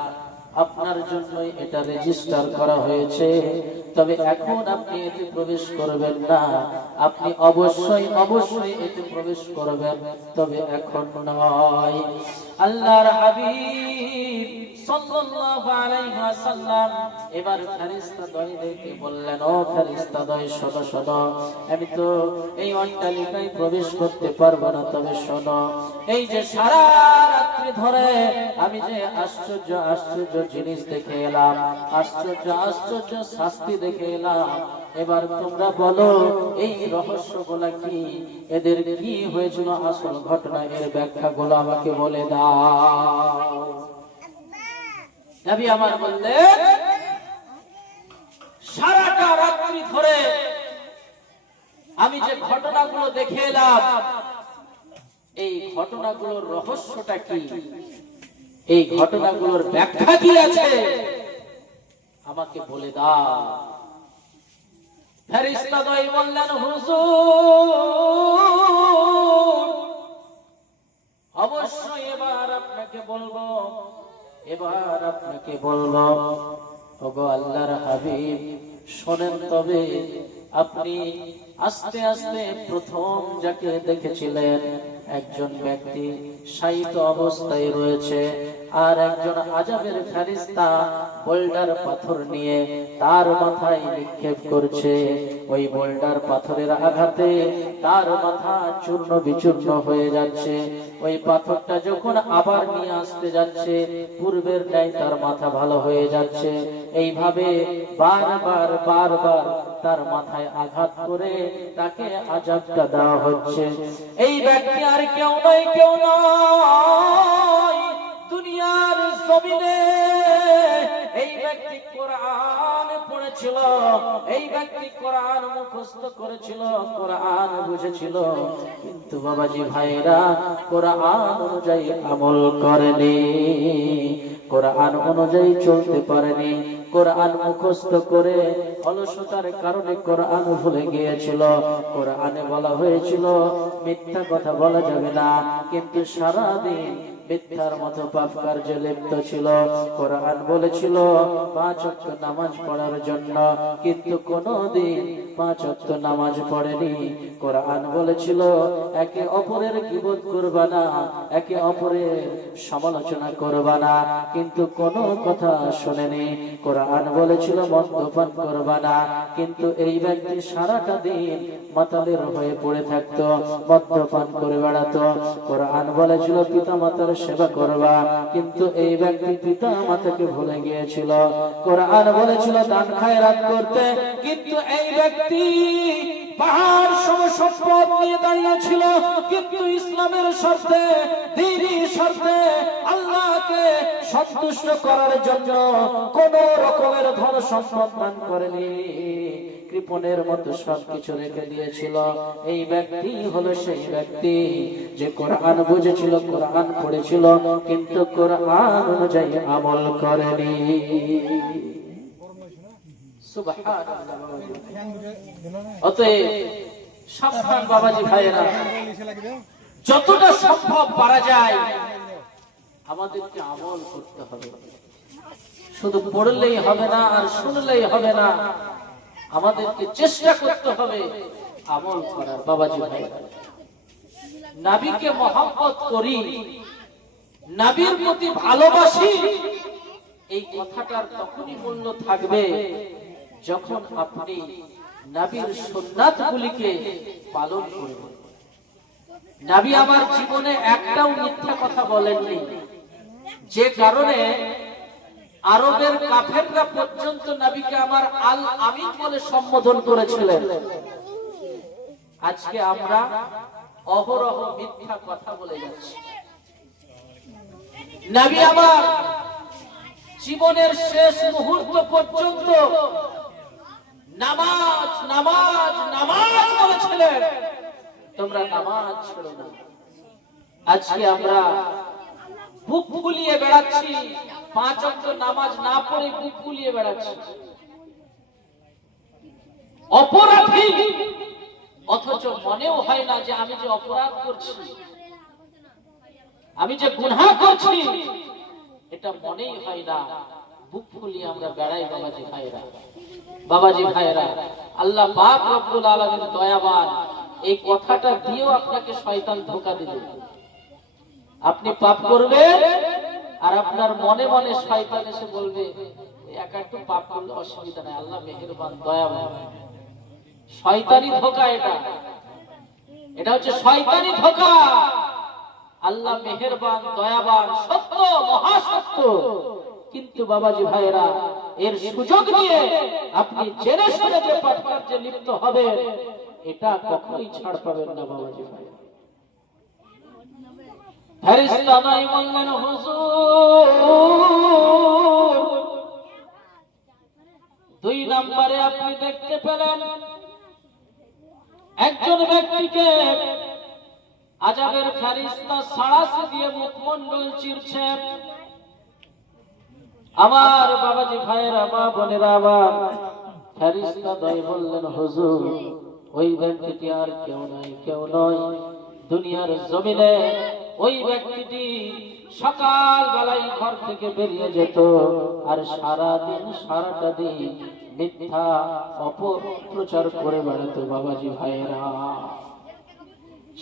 আপনার জন্যই এটা রেজিস্টার করা হয়েছে, তবে এখন আপনি এতে প্রবেশ করবেন না, আপনি অবশ্যই অবশ্যই এতে প্রবেশ করবেন, তবে এখন নয়। আল্লাহর হাবিব সাল্লাল্লাহু আলাইহি ওয়াসাল্লাম এবার ফেরেশতাদ্বয়কে বললেন, ও ফেরেশতাদ্বয় শোনো শোনো, আমি তো এই অট্টালিকায় প্রবেশ করতে পারবো না, তবে শোনো, এই যে সারা রাত্রি ধরে আমি যে আশ্চর্য আশ্চর্য জিনিস দেখে এলাম, আশ্চর্য আশ্চর্য শাস্তি দেখে এলাম, এবার তোমরা বলো এই রহস্যগুলা কি, এদের কি হয়েছিল, আসল ঘটনা, এর ব্যাখ্যাগুলো আমাকে বলে দাও। নবী আমার বললেন, সারাটা রাত্রি ধরে আমি যে ঘটনাগুলো দেখে এলাম, এই ঘটনাগুলোর রহস্যটা কি, এই ঘটনাগুলোর ব্যাখ্যা কি আছে, আমাকে বলে দাও। ফেরেশতাদ্বয় বললেন, হুজুর অবশ্যই এবার আপনাকে বলবো, এবার আপনাকে বলবো। ওগো আল্লাহর হাবিব, শোনেন তবে, আপনি আস্তে আস্তে প্রথম যাকে দেখেছিলেন, একজন ব্যক্তি শায়িত অবস্থায় রয়েছে, আর একজন আযাবের ফেরেশতা বোল্ডার পাথর নিয়ে তার মাথায় নিক্ষেপ করছে। ওই বোল্ডার পাথরের আঘাতে তার মাথা চূর্ণ বিচূর্ণ হয়ে যাচ্ছে। ওই পাথরটা যখন আবার নিয়ে আসতে যাচ্ছে, পূর্বের ন্যায় তার মাথা ভালো হয়ে যাচ্ছে। এইভাবে বারবার বারবার তার মাথায় আঘাত করে তাকে আযাবটা দেওয়া হচ্ছে। এই ব্যক্তি আর কেউ নয়, কেউ নয়, দুনিয়ার জমিনে এই ব্যক্তি কোরআন পড়েছিল, এই ব্যক্তি কোরআন মুখস্থ করেছিল, কোরআন বুঝেছিল, কিন্তু বাবাজি ভাইরা কোরআন অনুযায়ী আমল করেনি, কোরআন অনুযায়ী চলতে পারেনি। কোরআন মুখস্থ করে অলসতার কারণে কোরআন ভুলে গিয়েছিল। কোরআনে বলা হয়েছিল মিথ্যা কথা বলা যাবে না, কিন্তু সারাদিন মিথ্যার মতো পাপ কার্যে লিপ্ত ছিল। কোরআন বলেছিল 5 ওয়াক্ত নামাজ পড়ার জন্য, কিন্তু কোনদিন 5 ওয়াক্ত নামাজ পড়েনি। কোরআন বলেছিল একে অপরের গীবত করবা না, একে অপরের সমালোচনা করবা না, কিন্তু কোনো কথা শোনেনি। কোরআন বলেছিল মদ্যপান করবা না, কিন্তু এই ব্যক্তি সারাটা দিন মাতালের হয়ে পড়ে থাকতো, মদ্যপান করে বেড়াতো। কোরআন বলেছিল পিতা মাতার সেবা করবা, কিন্তু এই ব্যক্তি পিতা মাতাকে ভুলে গিয়েছিল। কোরআন বলেছিল দান খায়রাত করতে, কিন্তু এই ব্যক্তি পাহাড় সম সম্পদ নিয়ে দাঁড়িয়েছিল, কিন্তু ইসলামের স্বার্থে, দ্বীনের স্বার্থে, আল্লাহকে সন্তুষ্ট করার জন্য কোন রকমের ধন সম্পদ দান করেনি, কৃপণের মতো সবকিছু রেখে দিয়েছিল। এই ব্যক্তি হলো সেই ব্যক্তি যে কোরআন বুঝেছিল, কোরআন পড়েছিল, কিন্তু কোরআন অনুযায়ী আমল করেনি। অতএব সাবধান বাবাজি ভাইয়েরা, যতটা সম্ভব পারা যায় আমাদেরকে আমল করতে হবে। শুধু পড়লেই হবে না, আর শুনলেই হবে না, আমাদেরকে চেষ্টা করতে হবে আমল করার। বাবাজি ভাইয়েরা, নবীকে মহব্বত করি, নবীর প্রতি ভালোবাসি, এই কথাটার তখনই মূল্য থাকবে যখন আপনি নবীর সুন্নাতগুলিকে পালন করবেন। নবী আমার জীবনে একটাও মিথ্যা কথা বলেননি, যে কারণে আরবের কাফেররা পর্যন্ত নবীকে আমার আল আমিন বলে সম্বোধন করেছিলেন। আজকে আমরা অহরহ মিথ্যা কথা বলে যাচ্ছি। নবী আমার জীবনের শেষ মুহূর্ত পর্যন্ত নামাজ নামাজ নামাজ বলেছিলেন, তোমরা নামাজ ছেড়ো না। আজকে আমরা বুক ফুলিয়ে বেড়াচ্ছি, 5 ওয়াক্ত নামাজ না পড়ে বুক ফুলিয়ে বেড়াচ্ছি, অপরাধী, অথচ মনেও হয় না যে আমি যে অপরাধ করছি, আমি যে গুনাহ করছি, এটা মনেই হয় না, বুক ফুলিয়ে আমরা বেড়াই। বাবাজি ভাইরা, বাবাজি ভাইরা, আল্লাহ পাক রব্বুল আলামিন দয়াবান, এই কথাটা দিয়েও আপনাকে শয়তান ধোঁকা দিবে। আপনি পাপ করবেন আর আপনার মনে মনে শয়তান এসে বলবে একা একটু পাপ করলে অসুবিধা নাই, আল্লাহ মেহেরবান দয়াবান। শয়তানি ধোঁকা, এটা হচ্ছে শয়তানি ধোঁকা। আল্লাহ মেহেরবান দয়াবান, সত্য, মহাসত্য, কিন্তু বাবাজি ভাইরা এর সুযোগ নিয়ে আপনি জেনে শুনে যে পাপ কার্যে লিপ্ত হবেন, এটা কখনোই ছাড় পাবেন না বাবাজি ভাইরা। ফেরেশতা নাই বললেন, হুজুর 2 নম্বরে আপনি দেখতে পেলেন একজন ব্যক্তিকে আযাবের ফেরেশতা সাড়াশি দিয়ে মুখমণ্ডল চিরছেন। আমার বাবাজি ভাইয়েরা, মা বোনেরা আমার, ফেরেশতা দয় বললেন, হুজুর ওই ব্যক্তিটি আর কেউ নয় দুনিয়ার জমিনে ওই ব্যক্তিটি সকাল বেলায় ঘর থেকে বেরিয়ে যেত আর সারাটা দিন মিথ্যা অপপ্রচার করে বেড়াতো বাবাজি ভাইয়েরা।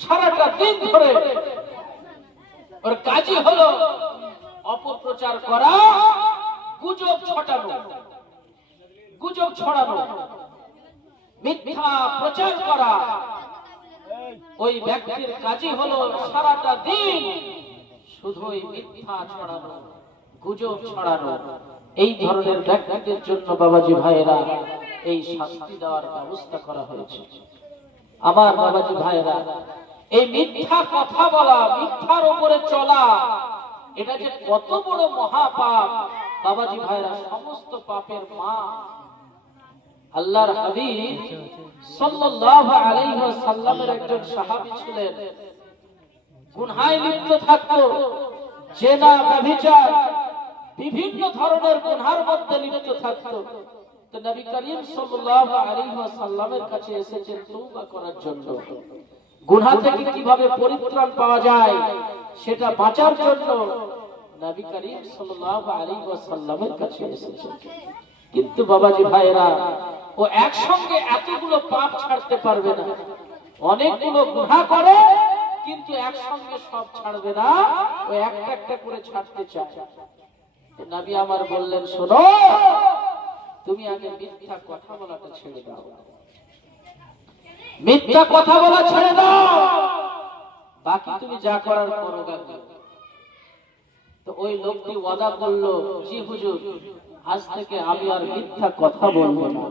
সারাটা দিন ধরে ওর কাজই হলো অপপ্রচার করা, গুজব ছড়ানো, মিথ্যা প্রচার করা। ওই ব্যক্তির কাজই হলো সারাটা দিন শুধুই মিথ্যা ছড়ানো, গুজব ছড়ানো। এই ধরনের ব্যক্তিদের জন্য বাবাজি ভাইয়েরা এই শাস্তি দেওয়ার ব্যবস্থা করা হয়েছে। আমার বাবাজি ভাইয়েরা, এই মিথ্যা কথা বলা, মিথ্যার উপরে চলা, এটা যে কত বড় মহাপাপ বাবাজি ভাইয়েরা, সমস্ত পাপের মা। আল্লাহর হাবিব সাল্লাল্লাহু আলাইহি ওয়াসাল্লামের একজন সাহাবী ছিলেন, গুনাহে লিপ্ত থাকতো, জেনা, ব্যভিচার, বিভিন্ন ধরনের গুনার মধ্যে লিপ্ত থাকতো। তো নবী করিম সাল্লাল্লাহু আলাইহি ওয়াসাল্লামের কাছে এসেছেন তওবা করার জন্য, গুনাহ থেকে কিভাবে পরিত্রাণ পাওয়া যায় সেটা বাঁচার জন্য নবী করিম সাল্লাল্লাহু আলাইহি ওয়াসাল্লামের কাছে এসেছেন। কিন্তু বাবাজি ভাইরা, ও একসঙ্গে এতগুলো পাপ ছাড়তে পারবে না, অনেকগুলো গুনাহ করে কিন্তু একসঙ্গে সব ছাড়বে না, ও একটা একটা করে ছাড়তে চায়। নবী আমার বললেন, শোনো, তুমি আগে মিথ্যা কথা বলাটা ছেড়ে দাও, মিথ্যা কথা বলা ছেড়ে দাও, বাকি তুমি যা করার করো। তো ওই লোকটি ওয়াদা করলো, জি হুজুর, আজ থেকে আমি আর মিথ্যা কথা বলবো না।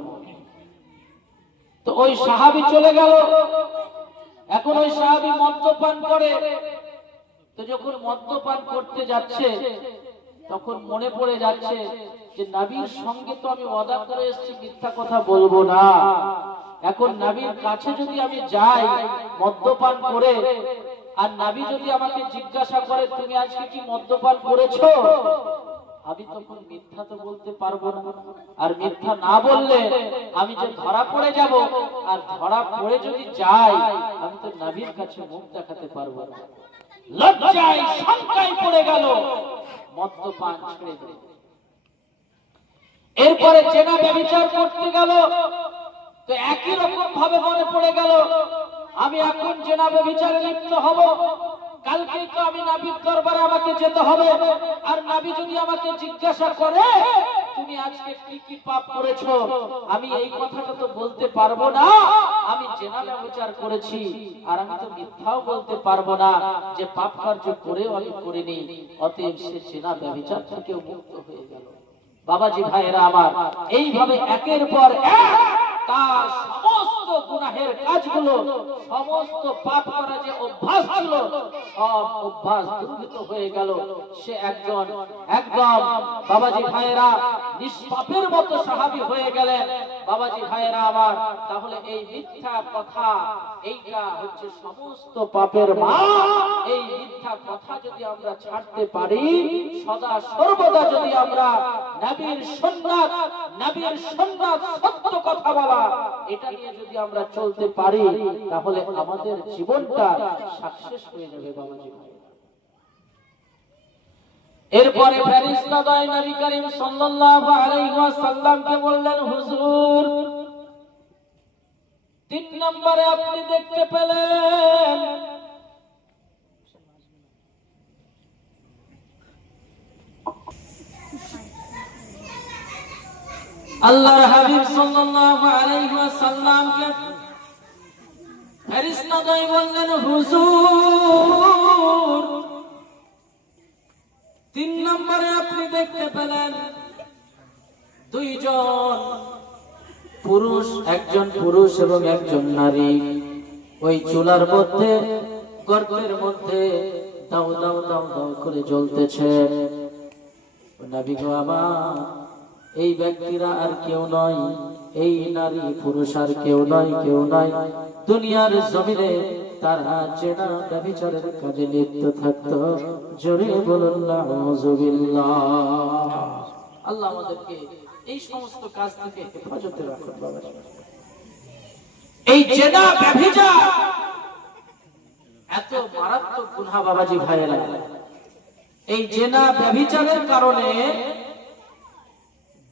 তো ওই সাহাবী চলে গেল। এখন ওই সাহাবী মদ্যপান করে। তো যখন মদ্যপান করতে যাচ্ছে তখন মনে পড়ে যাচ্ছে যে নবীর সঙ্গে তো আমি ওয়াদা করে এসেছি মিথ্যা কথা বলবো না। এখন নবীর কাছে যদি আমি যাই মদ্যপান করে, আর নবী যদি আমাকে জিজ্ঞাসা করে তুমি আজকে কি মদ্যপান করেছো, আমি তখন মিথ্যা তো বলতে পারবো না। আর মিথ্যা না বললে আমি যে ধরা পড়ে যাব, আর ধরা পড়ে যদি যাই আমি তো নবীর কাছে মুখ দেখাতে পারবো না। লজ্জায় শঙ্কায় পড়ে গেল, মদ্যপান ছেড়ে দিল। এরপরে জেনা ব্যভিচার করতে গেল। তো একই রকম ভাবে মনে পড়ে গেল, আমি এখন জেনা ব্যভিচারে লিপ্ত হব, কালকে তো আমি নবীর দরবারে আমাকে যেতে হবে, আর নবী যদি আমাকে জিজ্ঞাসা করে তুমি আজকে কি কি পাপ করেছো, আমি এই কথাটা তো বলতে পারবো না আমি জেনা ব্যভিচার করেছি, আর আমি তো মিথ্যাও বলতে পারবো না যে পাপ কার্য করেও আমি করিনি। অতএব সে জেনা ব্যভিচার থেকেও মুক্ত হয়ে গেল। বাবাজি ভাইয়েরা আমার, এইভাবে একের পর এক তার সমস্ত গুনাহের কাজগুলো, সমস্ত পাপ করা যে অভ্যাস ছিল, সব অভ্যাস দূরীভূত হয়ে গেল। সে একদম বাবাজি ভাইয়েরা নিষ্পাপের মতো সাহাবী হয়ে গেলেন। বাবাজি ভাইয়েরা আমার, তাহলে এই মিথ্যা কথা, এইটা হচ্ছে সমস্ত পাপের মা। এই মিথ্যা কথা যদি আমরা ছাড়তে পারি, সদা সর্বদা যদি আমরা নবীর সুন্নাত সত্য কথা বলা, এটা নিয়ে যদি আমরা চলতে পারি, তাহলে আমাদের জীবনটা সাকসেস হয়ে যাবে বাবাজি ভাই। এরপরে ফেরেশতা দয় নবী করিম সাল্লাল্লাহু আলাইহি ওয়াসাল্লামকে বললেন, হুজুর 3 নম্বরে আপনি দেখতে পেলেন আল্লাহর হাবিব সাল্লাল্লাহু আলাইহি ওয়াসাল্লামকে ফেরেশতা দয় বললেন, হুজুর 3 নম্বরে আপনি দেখতে পেলেন দুইজন পুরুষ, একজন পুরুষ এবং একজন নারী ওই চুলার মধ্যে, গর্তের মধ্যে দাও দাও দাও দাও করে জ্বলতেছে। নবী গো আমার, এই ব্যক্তিরা আর কেউ নয়, এই নারী পুরুষ আর কেউ নয়, কেউ নয়, দুনিয়ার জমিনে তারা চেনা ব্যভিচারের কাজে লিপ্ত থাকতো। জোরে বলুন নাউযুবিল্লাহ। আল্লাহ আমাদেরকে এই সমস্ত কাজ থেকে হেফাজতে রাখুন। এই জেনা ব্যভিচার এত মারাত্মক গুনাহ বাবাজি ভাইয়েরা। এই জেনা ব্যভিচারের কারণে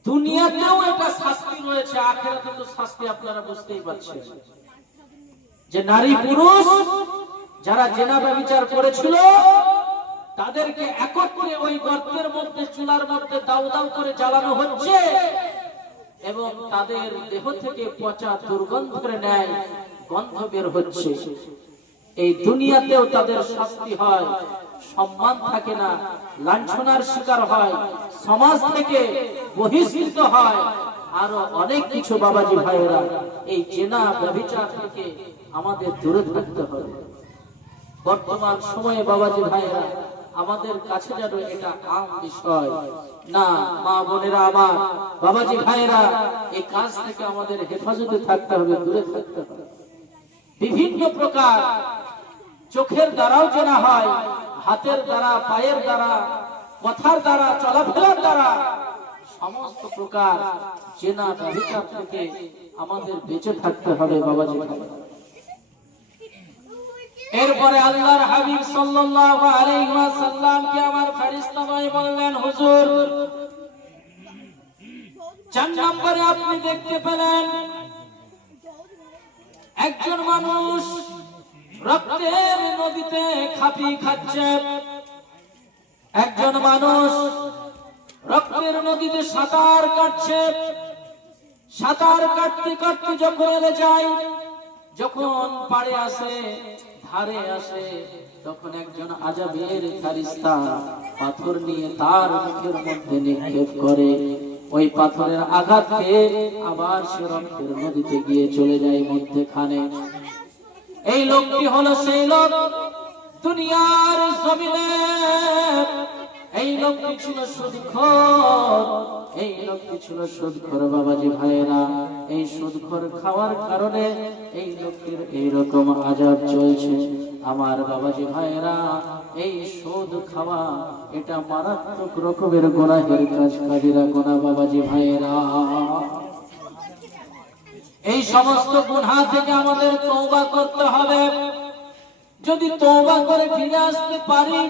দুনিয়াতেও একটা শাস্তি রয়েছে, আখিরাতে তো শাস্তি আপনারা বুঝতেই পারছেন। যে নারী পুরুষ যারা জেনা ব্যভিচার করেছিল তাদেরকে একত্রে ওই গর্তের মধ্যে, চুলার মধ্যে দাউ দাউ করে জ্বালানো হচ্ছে এবং তাদের দেহ থেকে পচা দুর্গন্ধের ন্যায় গন্ধ বের হচ্ছে। এই দুনিয়াতেও তাদের শাস্তি হয়, সম্মান থাকে না, লাঞ্ছনার শিকার হয়, সমাজ থেকে বহিষ্কৃত হয়, আরো অনেক কিছু বাবাজি ভাইয়েরা। এই জেনা ব্যভিচার থেকে আমাদের দূরে থাকতে হবে। বর্তমান সময়ে বাবাজি ভাইয়েরা আমাদের কাছে যেন এটা আম বিষয় না। মা বোনেরা আমার, বাবাজি ভাইয়েরা, এই কাজ থেকে আমাদের হেফাজতে থাকতে হবে, দূরে থাকতে হবে। বিভিন্ন প্রকার চোখের দ্বারাও জেনা হয়, হাতের দ্বারা, পায়ের দ্বারা, কথার দ্বারা, চলাফেরার দ্বারা, সমস্ত প্রকার জেনা ব্যভিচার থেকে আমাদের বেঁচে থাকতে হবে বাবাজি ভাইয়েরা। এরপরে আল্লাহর হাবিব সাল্লাল্লাহু আলাইহি ওয়াসাল্লাম কে আমার ফেরেশতা ভাই বললেন, হুজুর 4 নম্বরে আপনি দেখতে পেলেন একজন মানুষ রক্তের নদীতে খাপি খাচ্ছে। একজন মানুষ রক্তের নদীতে সাঁতার কাটছে। সাঁতার কাটতে কাটতে যখন এলে যায়, যখন পাড়ে আসে, ধারে আসে, তখন একজন আযাবের ফেরেশতা পাথর নিয়ে তার মুখের মধ্যে নিক্ষেপ করে। ওই পাথরের আঘাত পেয়ে আবার সে রক্তের নদীতে গিয়ে চলে যায় মধ্যখানে। এই লোকটি হলো সেই লোক, দুনিয়ার জমিনে এই লোকটি ছিল সুদখোর। এই লোকটি ছিল সুদখোর বাবাজি ভাইয়েরা। এই সুদখোর খাওয়ার কারণে এই লোকটির এইরকম আযাব চলছে। আমার বাবাজি ভাইয়েরা, এই সুদ খাওয়া এটা মারাত্মক রকমের গুনাহের কাজ, কাজীরা গুনাহ বাবাজি ভাইয়েরা। এই সমস্ত গুনাহ থেকে আমাদের তওবা করতে হবে। যদি তওবা করে ফিরে আসতে পারি,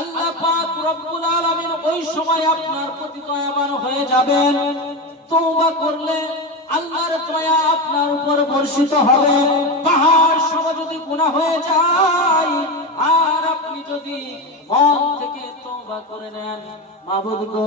আল্লাহ পাক রব্বুল আলামিন ওই সময় আপনার প্রতি দয়াবান হয়ে যাবেন। তওবা করলে আল্লাহর দয়া আপনার উপর বর্ষিত হবে। পাহাড় সম যদি গুনাহ হয়ে যায় আর আপনি যদি মন থেকে তওবা করে নেন, মাবুদ গো